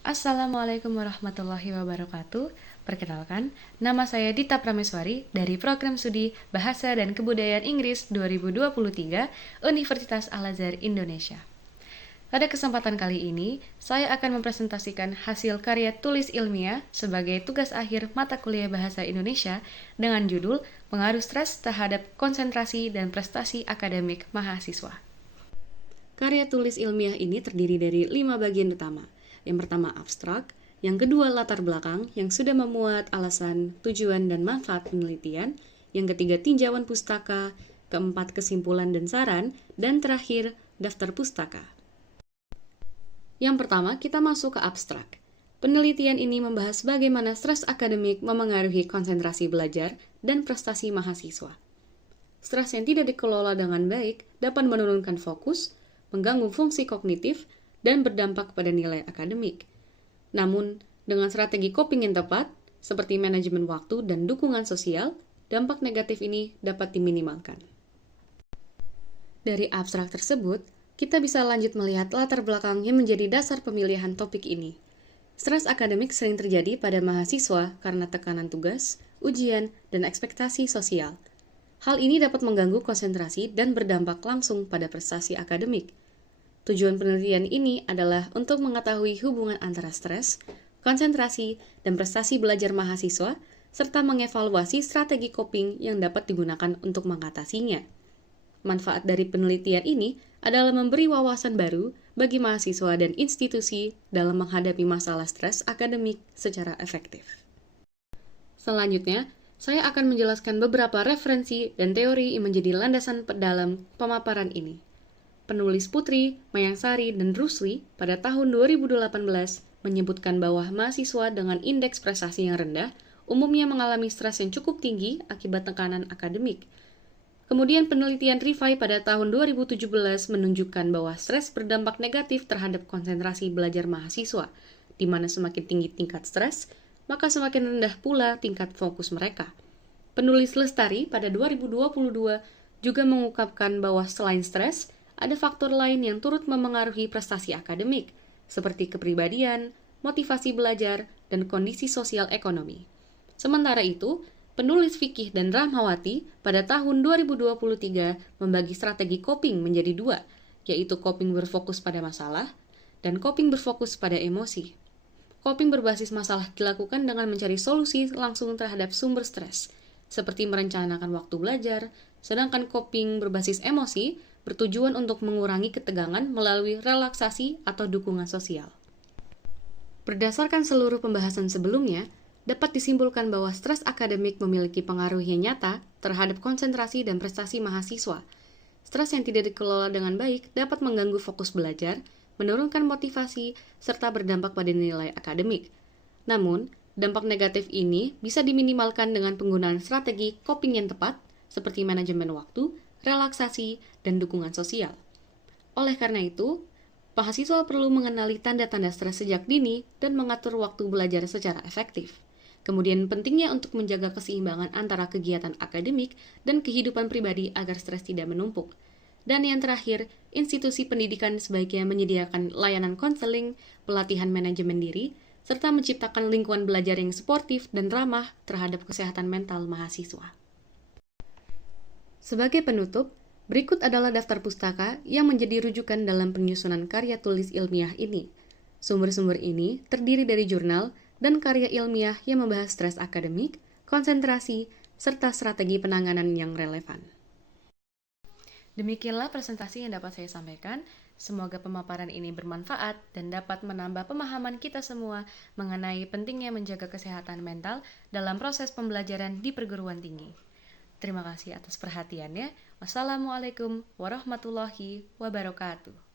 Assalamualaikum warahmatullahi wabarakatuh. Perkenalkan, nama saya Dita Prameswari dari Program Studi Bahasa dan Kebudayaan Inggris 2023 Universitas Al-Azhar Indonesia. Pada kesempatan kali ini, saya akan mempresentasikan hasil karya tulis ilmiah sebagai tugas akhir mata kuliah Bahasa Indonesia dengan judul Pengaruh Stres Terhadap Konsentrasi dan Prestasi Akademik Mahasiswa. Karya tulis ilmiah ini terdiri dari 5 bagian utama. Yang pertama abstrak, yang kedua latar belakang yang sudah memuat alasan, tujuan, dan manfaat penelitian, yang ketiga tinjauan pustaka, keempat kesimpulan dan saran, dan terakhir daftar pustaka. Yang pertama kita masuk ke abstrak. Penelitian ini membahas bagaimana stres akademik memengaruhi konsentrasi belajar dan prestasi mahasiswa. Stres yang tidak dikelola dengan baik dapat menurunkan fokus, mengganggu fungsi kognitif, dan berdampak pada nilai akademik. Namun, dengan strategi coping yang tepat, seperti manajemen waktu dan dukungan sosial, dampak negatif ini dapat diminimalkan. Dari abstrak tersebut, kita bisa lanjut melihat latar belakang yang menjadi dasar pemilihan topik ini. Stres akademik sering terjadi pada mahasiswa karena tekanan tugas, ujian, dan ekspektasi sosial. Hal ini dapat mengganggu konsentrasi dan berdampak langsung pada prestasi akademik. Tujuan penelitian ini adalah untuk mengetahui hubungan antara stres, konsentrasi, dan prestasi belajar mahasiswa, serta mengevaluasi strategi coping yang dapat digunakan untuk mengatasinya. Manfaat dari penelitian ini adalah memberi wawasan baru bagi mahasiswa dan institusi dalam menghadapi masalah stres akademik secara efektif. Selanjutnya, saya akan menjelaskan beberapa referensi dan teori yang menjadi landasan dalam pemaparan ini. Penulis Putri, Mayangsari, dan Rusli pada tahun 2018 menyebutkan bahwa mahasiswa dengan indeks prestasi yang rendah umumnya mengalami stres yang cukup tinggi akibat tekanan akademik. Kemudian penelitian Rifai pada tahun 2017 menunjukkan bahwa stres berdampak negatif terhadap konsentrasi belajar mahasiswa, di mana semakin tinggi tingkat stres, maka semakin rendah pula tingkat fokus mereka. Penulis Lestari pada 2022 juga mengungkapkan bahwa selain stres, ada faktor lain yang turut memengaruhi prestasi akademik, seperti kepribadian, motivasi belajar, dan kondisi sosial ekonomi. Sementara itu, penulis Fikih dan Rahmawati pada tahun 2023 membagi strategi coping menjadi 2, yaitu coping berfokus pada masalah dan coping berfokus pada emosi. Coping berbasis masalah dilakukan dengan mencari solusi langsung terhadap sumber stres, seperti merencanakan waktu belajar, sedangkan coping berbasis emosi bertujuan untuk mengurangi ketegangan melalui relaksasi atau dukungan sosial. Berdasarkan seluruh pembahasan sebelumnya, dapat disimpulkan bahwa stres akademik memiliki pengaruh yang nyata terhadap konsentrasi dan prestasi mahasiswa. Stres yang tidak dikelola dengan baik dapat mengganggu fokus belajar, menurunkan motivasi, serta berdampak pada nilai akademik. Namun, dampak negatif ini bisa diminimalkan dengan penggunaan strategi coping yang tepat, seperti manajemen waktu, relaksasi, dan dukungan sosial. Oleh karena itu, mahasiswa perlu mengenali tanda-tanda stres sejak dini dan mengatur waktu belajar secara efektif. Kemudian pentingnya untuk menjaga keseimbangan antara kegiatan akademik dan kehidupan pribadi agar stres tidak menumpuk. Dan yang terakhir, institusi pendidikan sebaiknya menyediakan layanan konseling, pelatihan manajemen diri, serta menciptakan lingkungan belajar yang sportif dan ramah terhadap kesehatan mental mahasiswa. Sebagai penutup, berikut adalah daftar pustaka yang menjadi rujukan dalam penyusunan karya tulis ilmiah ini. Sumber-sumber ini terdiri dari jurnal dan karya ilmiah yang membahas stres akademik, konsentrasi, serta strategi penanganan yang relevan. Demikianlah presentasi yang dapat saya sampaikan. Semoga pemaparan ini bermanfaat dan dapat menambah pemahaman kita semua mengenai pentingnya menjaga kesehatan mental dalam proses pembelajaran di perguruan tinggi. Terima kasih atas perhatiannya. Wassalamualaikum warahmatullahi wabarakatuh.